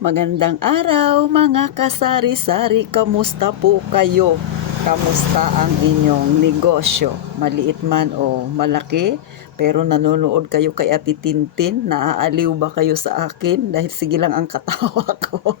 Magandang araw mga kasari-sari, kamusta po kayo? Kamusta ang inyong negosyo? Maliit man o malaki? Pero nanonood kayo kay Ate Tintin? Naaaliw ba kayo sa akin? Dahil sige lang ang katawa ko.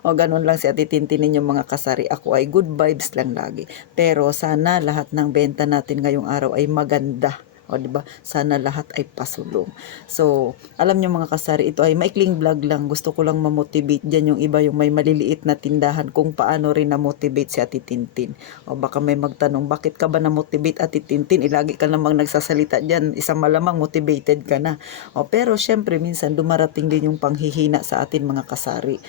O ganun lang si Ate Tintin ninyong mga kasari. Ako ay good vibes lang lagi. Pero sana lahat ng benta natin ngayong araw ay maganda. O, di ba? Sana lahat ay pasulong. So, alam niyo mga kasari, ito ay maikling vlog lang. Gusto ko lang ma-motivate diyan yung iba, yung may maliliit na tindahan, kung paano rin na-motivate si Ate Tintin. O baka may magtanong, bakit ka ba na-motivate Ate Tintin? Lagi ka namang nagsasalita diyan. Isang malamang motivated ka na. O pero syempre minsan dumarating din yung panghihina sa atin mga kasari.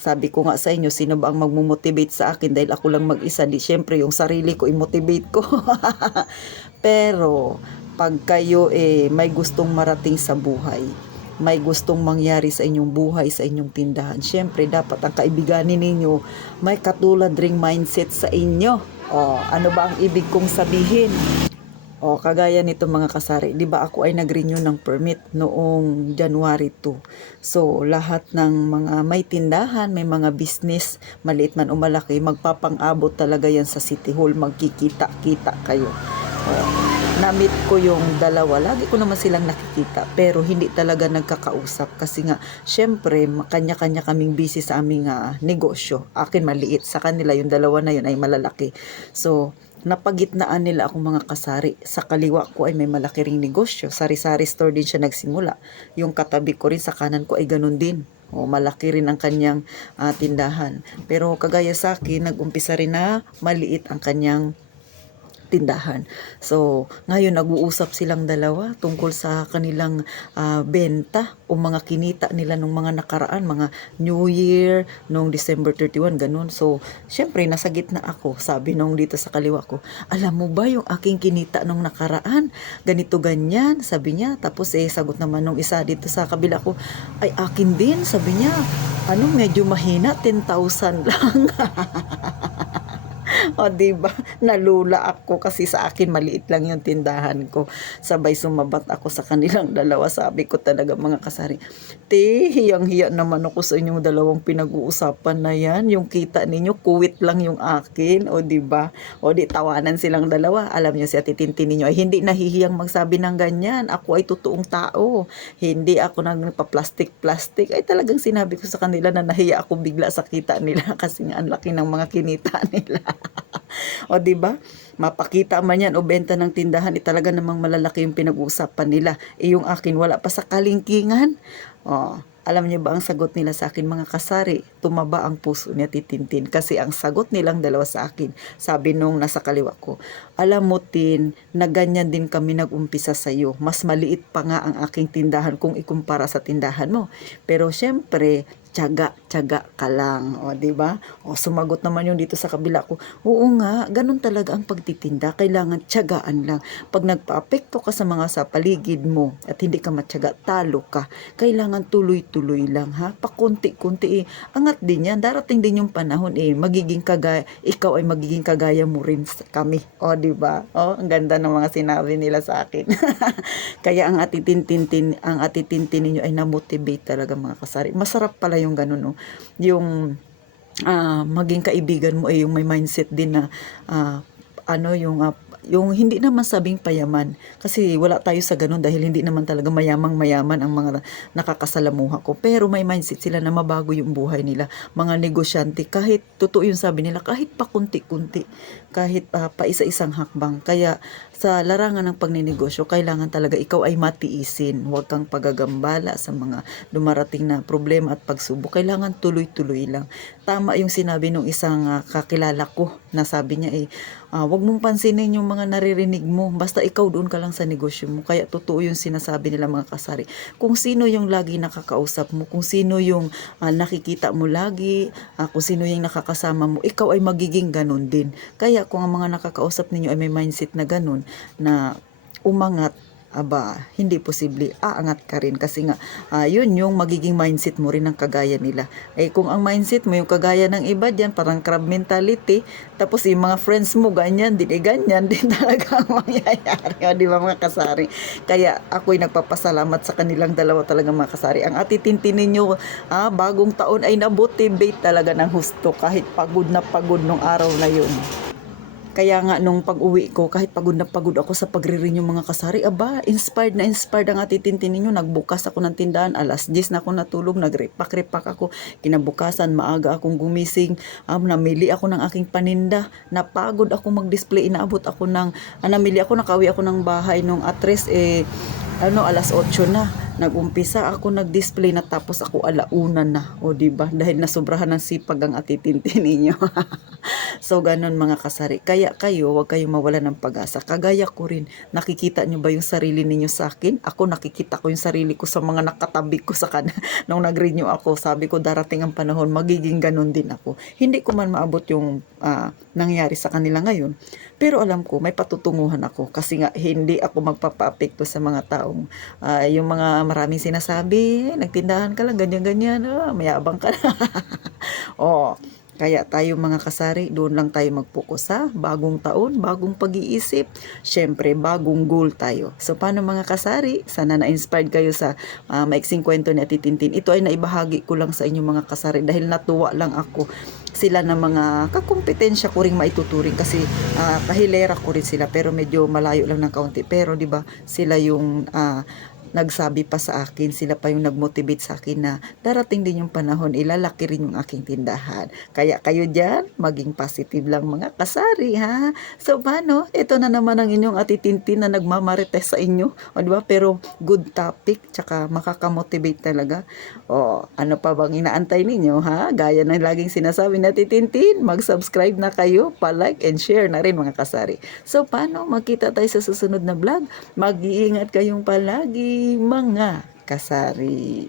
Sabi ko nga sa inyo, sino ba ang magmo-motivate sa akin dahil ako lang mag-isa? Di syempre yung sarili ko i-motivate ko. Pero pag kayo may gustong marating sa buhay, may gustong mangyari sa inyong buhay, sa inyong tindahan, syempre dapat ang kaibiganin ninyo may katulad ring mindset sa inyo. O, ano ba ang ibig kong sabihin? O, kagaya nito mga kasari, di ba ako ay nag-renew ng permit noong January 2. So, lahat ng mga may tindahan, may mga business, maliit man o malaki, magpapang-abot talaga yan sa City Hall, magkikita-kita kayo. O, na-meet ko yung dalawa, lagi ko naman silang nakikita, pero hindi talaga nagkakausap kasi nga, syempre, kanya-kanya kaming busy sa aming negosyo. Akin maliit, sa kanila yung dalawa na yun ay malalaki. So, napagitnaan nila akong mga kasari. Sa kaliwa ko ay may malaki ring negosyo. Sari-sari store din siya nagsimula. Yung katabi ko rin sa kanan ko ay ganun din. O, malaki rin ang kanyang tindahan. Pero kagaya sa akin, nag-umpisa rin na maliit ang kanyang tindahan. So, ngayon nag-uusap silang dalawa tungkol sa kanilang benta o mga kinita nila nung mga nakaraan, mga New Year, nung December 31, ganun. So, syempre, nasa gitna ako. Sabi nung dito sa kaliwa ko, alam mo ba yung aking kinita nung nakaraan? Ganito, ganyan, sabi niya. Tapos, sagot naman nung isa dito sa kabila ko, ay akin din, sabi niya. Medyo mahina, 10,000 lang. O, diba? Nalula ako kasi sa akin maliit lang yung tindahan ko. Sabay sumabat ako sa kanilang dalawa. Sabi ko talaga mga kasari, hiyang-hiya naman ako sa inyong dalawang pinag-uusapan na yan. Yung kita ninyo, kuwit lang yung akin. O, diba? O, di tawanan silang dalawa. Alam niyo si Ate Tintin ninyo ay hindi nahihiyang magsabi ng ganyan. Ako ay totoong tao. Hindi ako nagpa-plastic-plastic. Ay talagang sinabi ko sa kanila na nahiya ako bigla sa kita nila kasi nga ang laki ng mga kinita nila. O, di ba? Mapakita man yan o benta ng tindahan, talaga namang malalaki yung pinag-uusapan nila. Yung akin, wala pa sa kalingkingan. O, alam niyo ba ang sagot nila sa akin mga kasari? Tumaba ang puso niya Titintin kasi ang sagot nilang dalawa sa akin, sabi nung nasa kaliwa ko, alam mo Tin, na ganyan din kami nag-umpisa sa iyo. Mas maliit pa nga ang aking tindahan kung ikumpara sa tindahan mo. Pero syempre, tiyaga ka lang, o di ba? O sumagot naman yung dito sa kabila ko, oo nga, ganun talaga ang pagtitinda, kailangan tiyagaan lang. Pag nagpaapekto ka sa mga sa paligid mo at hindi ka matyaga, talo ka. Kailangan tuloy-tuloy lang ha, pakunti-kunti angat din yan, darating din yung panahon magiging kagaya, ikaw ay magiging kagaya mo rin kami, o di ba? O, ang ganda ng mga sinabi nila sa akin. Kaya ang Ate Tintin ninyo ay na-motivate talaga mga kasari. Masarap pala yung ganun, no? Yung maging kaibigan mo ay yung may mindset din na yung hindi naman sabing payaman kasi wala tayo sa ganun dahil hindi naman talaga mayamang-mayaman ang mga nakakasalamuha ko, pero may mindset sila na mabago yung buhay nila, mga negosyante, kahit totoo yung sabi nila, kahit pa kunti-kunti, kahit pa isa-isang hakbang. Kaya sa larangan ng pagninegosyo, kailangan talaga ikaw ay matiisin, huwag kang pagagambala sa mga dumarating na problema at pagsubok, kailangan tuloy-tuloy lang. Tama yung sinabi nung isang kakilala ko na sabi niya wag mong pansinin yung mga naririnig mo, basta ikaw doon ka lang sa negosyo mo. Kaya totoo yung sinasabi nila mga kasari, kung sino yung lagi nakakausap mo, kung sino yung nakikita mo lagi, kung sino yung nakakasama mo, ikaw ay magiging ganun din. Kaya kung ang mga nakakausap ninyo ay may mindset na ganun, na umangat, aba, hindi posible, aangat ka rin kasi nga, yun yung magiging mindset mo rin ng kagaya nila. Eh kung ang mindset mo yung kagaya ng iba dyan, parang crab mentality, tapos yung mga friends mo ganyan din, ganyan din talaga ang mangyayari, o, di ba mga kasari? Kaya ako'y nagpapasalamat sa kanilang dalawa talaga mga kasari. Ang atitintin ninyo, bagong taon ay namotivate talaga ng husto kahit pagod na pagod nung araw na yun. Kaya nga nung pag-uwi ko, kahit pagod na pagod ako sa pagre-renew mga kasari, aba, inspired na inspired ang atitintin ninyo. Nagbukas ako ng tindahan, alas 10 na ako natulog, nagrepak-repak ako. Kinabukasan, maaga akong gumising, namili ako ng aking paninda. Napagod ako mag-display, inaabot ako ng, namili ako, nakauwi ako ng bahay nung atres, alas 8 na. Nagumpisa ako nag-display na tapos ako alauna na. O di ba? Dahil nasobrahan ng sipag ang atitintin ninyo. So ganun mga kasari. Kaya kayo, huwag kayong mawala ng pag-asa. Kagaya ko rin. Nakikita nyo ba yung sarili ninyo sa akin? Ako nakikita ko yung sarili ko sa mga nakatabi ko sa kanila. Nung nag-renew ako, sabi ko darating ang panahon, magiging ganun din ako. Hindi ko man maabot yung nangyari sa kanila ngayon. Pero alam ko, may patutunguhan ako. Kasi nga, hindi ako magpapa-apekto sa mga taong yung mga maraming sinasabi, nagtindahan ka lang, ganyan-ganyan, mayabang ka na. Oh, kaya tayo mga kasari, doon lang tayo mag-focus sa bagong taon, bagong pag-iisip, syempre bagong goal tayo. So paano mga kasari, sana na-inspired kayo sa maiksing kwento ni Ate Tintin. Ito ay naibahagi ko lang sa inyo mga kasari dahil natuwa lang ako sila na mga kakumpetensya ko ring maituturing kasi kahilera ko rin sila pero medyo malayo lang ng kaunti. Pero 'di ba sila yung nagsabi pa sa akin, sila pa yung nagmotivate sa akin na darating din yung panahon, ilalaki rin yung aking tindahan. Kaya kayo dyan, maging positive lang mga kasari, ha? So, paano? Ito na naman ang inyong Ate Tintin na nagmamarites sa inyo. O, diba? Pero good topic, tsaka makakamotivate talaga. O, ano pa bang inaantay ninyo, ha? Gaya ng laging sinasabi na Ate Tintin, mag-subscribe na kayo, pa-like and share na rin mga kasari. So, paano? Magkita tayo sa susunod na vlog. Mag-iingat kayong palagi mga kasari.